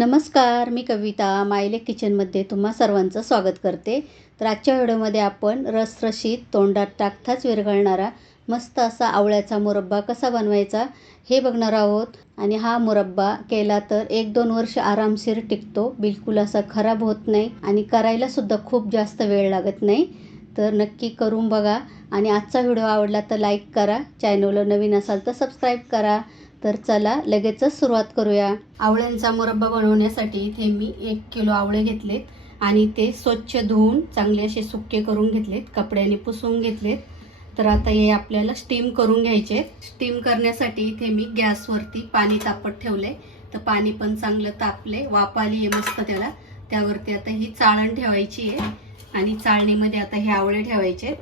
नमस्कार मी कविता. मायले किचनमध्ये तुम्हा सर्वांचं स्वागत करते. तर आजच्या व्हिडिओमध्ये आपण रसरशीत तोंडात टाकताच विरघळणारा मस्त असा आवळ्याचा मुरब्बा कसा बनवायचा हे बघणार आहोत. आणि हा मुरब्बा केला तर एक दोन वर्ष आरामशीर टिकतो. बिलकुल असा खराब होत नाही आणि करायलासुद्धा खूप जास्त वेळ लागत नाही. तर नक्की करून बघा. आणि आजचा व्हिडिओ आवडला तर लाईक करा. चॅनलवर नवीन असाल तर सबस्क्राईब करा. तर चला लगेचच सुरुवात करूया. आवळ्यांचा मुरब्बा बनवण्यासाठी इथे मी एक किलो आवळे घेतलेत आणि ते स्वच्छ धुवून चांगले असे सुके करून घेतलेत कपड्याने पुसून घेतलेत. तर आता हे आपल्याला स्टीम करून घ्यायचे स्टीम करण्यासाठी इथे मी गॅसवरती पाणी तापत ठेवले तर पाणी पण चांगलं तापले वापाली आहे मस्त त्याला. त्यावरती आता ही चाळण ठेवायची आहे आणि चाळणीमध्ये आता हे आवळे ठेवायचे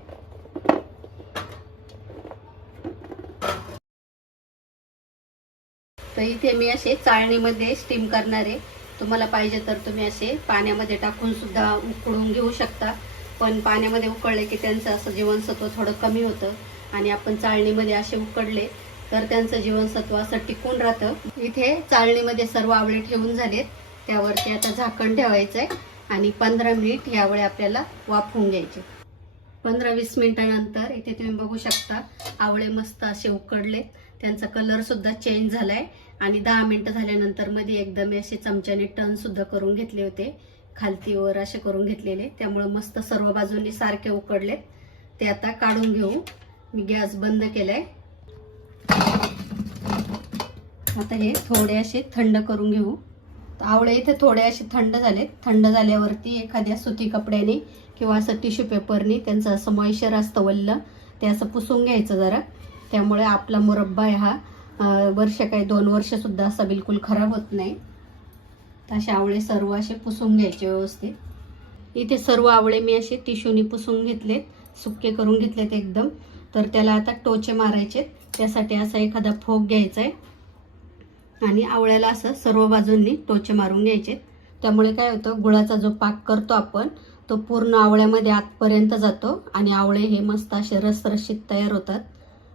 तर इथे मी असे चाळणीमध्ये स्टीम करणारे तुम्हाला पाहिजे तर तुम्ही असे पाण्यामध्ये टाकून सुद्धा उकळून घेऊ शकता. पण पाण्यामध्ये उकळले की त्यांचं असं जीवनसत्व थोडं कमी होतं. आणि आपण चाळणीमध्ये असे उकडले तर त्यांचं जीवनसत्व असं टिकून राहतं. इथे चाळणीमध्ये सर्व आवळे ठेवून झालेत. त्यावरती आता झाकण ठेवायचं आहे आणि पंधरा मिनिट यावेळी आपल्याला वाफवून घ्यायचे. पंधरा वीस मिनिटानंतर इथे तुम्ही बघू शकता आवळे मस्त असे उकडले. त्यांचा कलर सुद्धा चेंज झालाय. आणि दहा मिनिटं झाल्यानंतरमध्ये एकदम असे चमच्याने टर्न सुद्धा करून घेतले होते. खालतीवर असे करून घेतलेले. त्यामुळे मस्त सर्व बाजूंनी सारखे उकडलेत ते आता काढून घेऊ. मी गॅस बंद केलाय. आता हे थोडे असे थंड करून घेऊ. आवळे इथे थोडे असे थंड झालेत. थंड झाल्यावरती एखाद्या सुती कपड्याने किंवा असं टिश्यू पेपरने त्यांचं असं मॉइश्चर असतं वल्लं ते असं पुसून घ्यायचं जरा. त्यामुळे आपला मुरब्बा हा. वर्ष काही दोन वर्षसुद्धा असा बिलकुल खराब होत नाही. तर असे आवळे सर्व असे पुसून घ्यायचे व्यवस्थित. इथे सर्व आवळे मी असे टिश्यूने पुसून घेतलेत. सुके करून घेतलेत एकदम. तर त्याला आता टोचे मारायचे त्यासाठी असा एखादा फोक घ्यायचा आहे आणि आवळ्याला असं सर्व बाजूंनी टोचे मारून घ्यायचे. त्यामुळे काय होतं गुळाचा जो पाक करतो आपण तो पूर्ण आवळ्यामध्ये आतपर्यंत जातो आणि आवळे हे मस्त असे रसरशीत तयार होतात.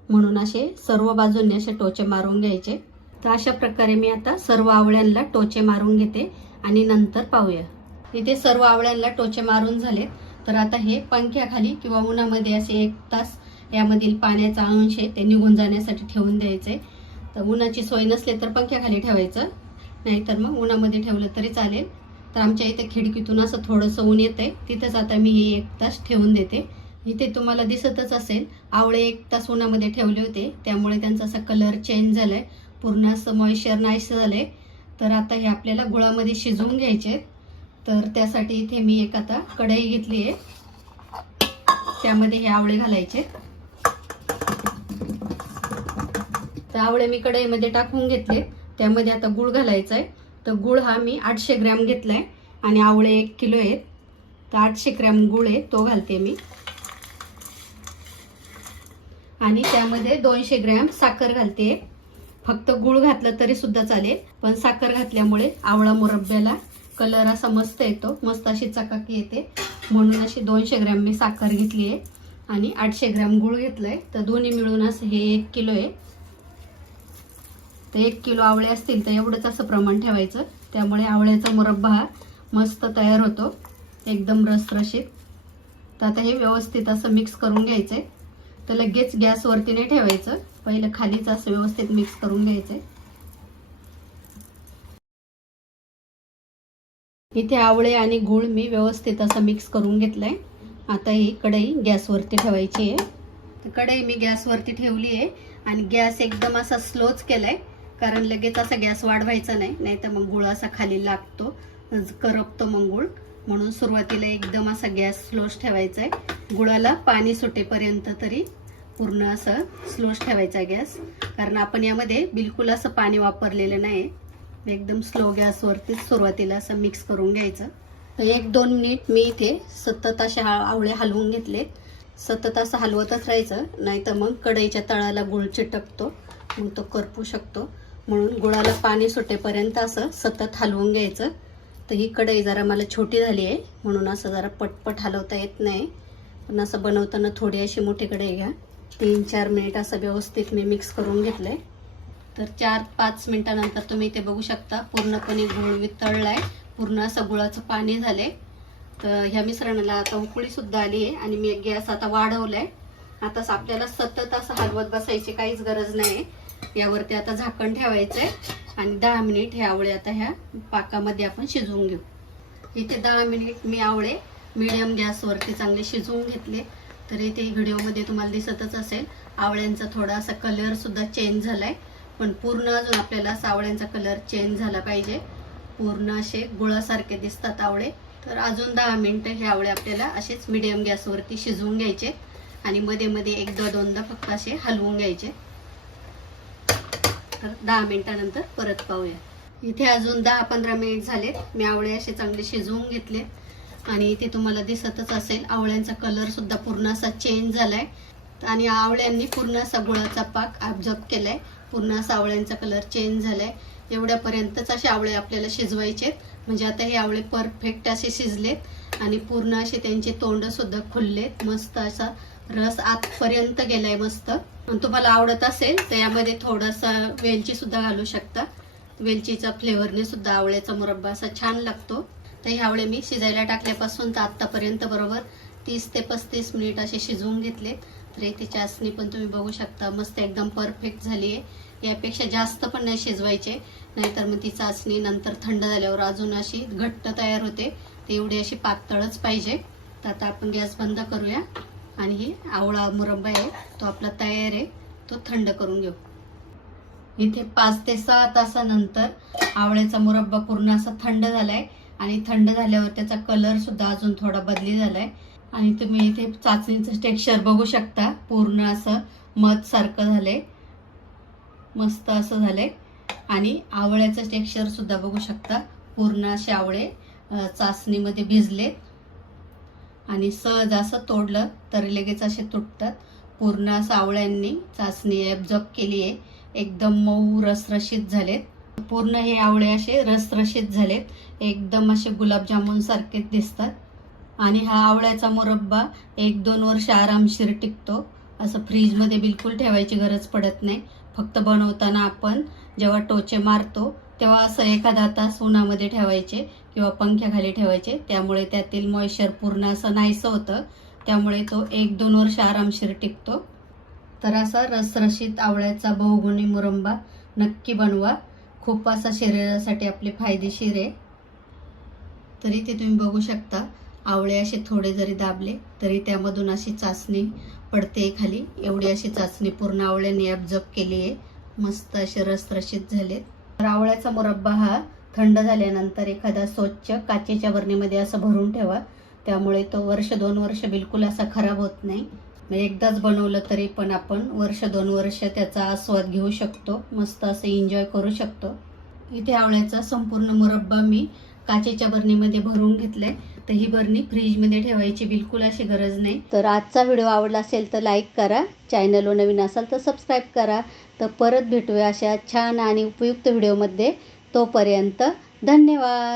म्हणून असे सर्व बाजूंनी असे टोचे मारून घ्यायचे. तर अशा प्रकारे मी आता सर्व आवळ्यांना टोचे मारून घेते आणि नंतर पाहूया. इथे सर्व आवळ्यांना टोचे मारून झाले. तर आता हे पंख्याखाली किंवा उन्हामध्ये असे एक तास यामधील पाण्याचा अंश आहे ते निघून जाण्यासाठी ठेवून द्यायचे. तर उन्हाची सोय नसली तर पंख्याखाली ठेवायचं. नाहीतर मग उन्हामध्ये ठेवलं तरी चालेल. तर आमच्या इथे खिडकीतून असं थोडंसं ऊन येतंय. तिथंच आता मी हे एक तास ठेवून देते. इथे तुम्हाला दिसतच असेल आवळे एक तास उन्हामध्ये ठेवले होते. त्यामुळे त्यांचा असा कलर चेंज झाला आहे पूर्ण असं मॉइश्चर नाईस आहे तर आता हे आपल्याला गुळामध्ये शिजवून घ्यायचे तर त्यासाठी इथे मी एक आता कढई घेतली आहे. त्यामध्ये हे आवळे घालायचे तर आवळे मी कढईमध्ये टाकून घेतले. त्यामध्ये आता गुळ घालायचा आहे तर गुळ हा मी आठशे ग्रॅम घेतला आहे आणि आवळे एक किलो आहेत. तर आठशे ग्रॅम गुळ आहे तो घालते मी. आणि त्यामध्ये दोनशे ग्रॅम साखर घालते. फक्त गुळ घातलं तरी सुद्धा चालेल. पण साखर घातल्यामुळे आवळा मुरब्ब्याला कलर असा मस्त येतो. मस्त अशी चकाकी येते. म्हणून अशी दोनशे ग्रॅम मी साखर घेतली आहे. आणि आठशे ग्रॅम गुळ आहे तर दोन्ही मिळून असं हे एक किलो आहे. तर एक किलो आवळे असतील तर एवढंच असं प्रमाण ठेवायचं. त्यामुळे आवळ्याचा मुरब्बा हा मस्त तयार होतो. एकदम रसरशीत तर आता हे व्यवस्थित असं मिक्स करून घ्यायचं आहे तर लगेच गॅसवरती नाही ठेवायचं. पहिलं खालीच असं व्यवस्थित मिक्स करून घ्यायचं इथे आवळे आणि गूळ मी व्यवस्थित असं मिक्स करून घेतलंय. आता ही कढई गॅसवरती ठेवायची आहे. कढई मी गॅसवरती ठेवली आहे. आणि गॅस एकदम असा स्लोच केलाय. कारण लगेच असा गॅस वाढवायचा नाही नाही तर मग गुळ असा खाली लागतो करपतो मग गुळ. म्हणून सुरुवातीला एकदम असा गॅस स्लोच ठेवायचा आहे गुळाला पाणी सुटेपर्यंत तरी पूर्ण असं स्लोच ठेवायचा गॅस. कारण आपण यामध्ये बिलकुल असं पाणी वापरलेलं नाही एकदम स्लो गॅसवरती सुरुवातीला असं मिक्स करून घ्यायचं. तर एक दोन मिनिट मी इथे सतत असे हा- आवळे हलवून घेतले. सतत असं हलवतच राहायचं नाही तर मग कढईच्या तळाला गुळ चिटकतो. मग तो करपू शकतो. म्हणून गुळाला पाणी सुटेपर्यंत असं सतत हलवून घ्यायचं. तर ही कढई जरा मला छोटी झाली आहे म्हणून असं जरा पटपट हलवता येत नाही. पण असं बनवताना थोडी अशी मोठी कढई घ्या. तीन चार मिनिट असं व्यवस्थित मी मिक्स करून घेतलं आहे तर चार पाच मिनिटानंतर तुम्ही इथे बघू शकता पूर्णपणे गुळ आहे पूर्ण असं गुळाचं पाणी झालंय. तर ह्या मिश्रणाला आता उकळीसुद्धा आली आहे आणि मी गॅस आता वाढवलाय. आता आताच आपल्याला सतत असं हलवत बसायची काहीच गरज नाही यावरती आता झाकण ठेवायचंय आणि दहा मिनिट हे आवळे आता ह्या पाकामध्ये आपण शिजवून घेऊ. इथे दहा मिनिट मी आवळे मिडियम गॅसवरती चांगले शिजवून घेतले. तर इथे व्हिडिओमध्ये तुम्हाला दिसतच असेल आवळ्यांचा थोडासा कलर सुद्धा चेंज झालाय. पण पूर्ण अजून आपल्याला असा आवळ्यांचा कलर चेंज झाला पाहिजे. पूर्ण असे गुळासारखे दिसतात आवळे. तर अजून दहा मिनिटं हे आवळे आपल्याला असेच मिडियम गॅसवरती शिजवून घ्यायचे. आणि मध्ये मध्ये एकदा दोनदा फक्त असे हलवून घ्यायचे. तर दहा मिनिटानंतर परत पाहूया. इथे अजून दहा पंधरा मिनिट झालेत. मी आवळे असे चांगले शिजवून घेतले. आणि इथे तुम्हाला दिसतच असेल आवळ्यांचा कलर सुद्धा पूर्ण असा चेंज झालाय. आणि आवळ्यांनी पूर्ण असा गुळाचा पाक ऑब्झर्व केलाय. पूर्ण असा आवळ्यांचा कलर चेंज झालाय. एवढ्यापर्यंतच असे आवळे आपल्याला शिजवायचे म्हणजे आता हे आवळे परफेक्ट असे शिजलेत. आणि पूर्ण असे त्यांचे तोंड सुद्धा खुललेत. मस्त असा रस आतपर्यंत गेलाय मस्त. तुम्हाला आवडत असेल तर यामध्ये थोडासा वेलची सुद्धा घालू शकता. वेलचीचा फ्लेवरने सुद्धा आवळ्याचा मुरब्बा असा छान लागतो. तर हे आवळे मी शिजायला टाकल्यापासून तर आत्तापर्यंत बरोबर तीस ते पस्तीस मिनिट असे शिजवून घेतले. तर इथे चाचणी पण तुम्ही बघू शकता मस्त एकदम परफेक्ट झाली आहे. यापेक्षा जास्त पण नाही शिजवायचे. नाहीतर मग ती चाचणी नंतर थंड झाल्यावर अजून अशी घट्ट तयार होते. ते एवढी अशी पातळच पाहिजे. तर आता आपण गॅस बंद करूया. आणि हे आवळा मुरब्बा आहे तो आपला तयार आहे तो थंड करून घेऊ. इथे पाच ते सहा तासानंतर आवळ्याचा मुरब्बा पूर्ण असा थंड झालाय आणि थंड झाल्यावर त्याचा कलर सुद्धा अजून थोडा बदली झालाय. आणि तुम्ही इथे चाचणीचं टेक्स्चर बघू शकता पूर्ण असं मध सारखं झालंय. मस्त असं झालंय. आणि आवळ्याचं टेक्स्चर सुद्धा बघू शकता पूर्ण असे आवळे चाचणीमध्ये भिजलेत. आणि सहज असं तोडलं तर लगेच असे तुटतात. पूर्ण असं आवळ्यांनी चाचणी ॲब्झॉर्ब केली आहे. एकदम मऊ रसरशीत झालेत. पूर्ण हे आवळे असे रसरशीत झालेत. एकदम असे गुलाबजामुन सारखेच दिसतात. आणि हा आवळ्याचा मुरब्बा एक दोन वर्ष आरामशीर टिकतो. असं फ्रीजमध्ये बिलकुल ठेवायची गरज पडत नाही. फक्त बनवताना आपण जेव्हा टोचे मारतो तेव्हा असं एखादा तास उन्हामध्ये ठेवायचे किंवा पंख्याखाली ठेवायचे. त्यामुळे त्यातील मॉइश्चर पूर्ण असं नाहीसं होतं. त्यामुळे तो एक दोन वर्ष आरामशीर टिकतो. तर असा रसरशीत आवळ्याचा बहुगुणी मुरंबा नक्की बनवा. खूप असा शरीरासाठी आपले फायदेशीर आहे. तरी ते तुम्ही बघू शकता. आवळे असे थोडे जरी दाबले तरी त्यामधून अशी चाचणी पडते खाली. एवढी अशी चाचणी पूर्ण आवळ्याने ॲब्झॉर्ब केली आहे. मस्त असे रसरशीत झालेत. तर आवळ्याचा मुरब्बा हा थंड झाल्यानंतर एखादा स्वच्छ काचेच्या बरणीमध्ये असं भरून ठेवा. त्यामुळे तो वर्ष दोन वर्ष बिलकुल असा खराब होत नाही. मग एकदाच बनवलं तरी पण आपण वर्ष दोन वर्ष त्याचा आस्वाद घेऊ शकतो मस्त असं एन्जॉय करू शकतो. इथे आवळ्याचा संपूर्ण मुरब्बा मी काचेच्या बरणीमध्ये भरून घेतलंय. तर ही बरणी फ्रीजमध्ये ठेवायची बिलकुल अशी गरज नाही. तर आजचा व्हिडिओ आवडला असेल तर लाईक करा. चॅनलवर नवीन असाल तर सबस्क्राईब करा. तर परत भेटूया अशा छान आणि उपयुक्त व्हिडिओमध्ये. तोपर्यंत धन्यवाद.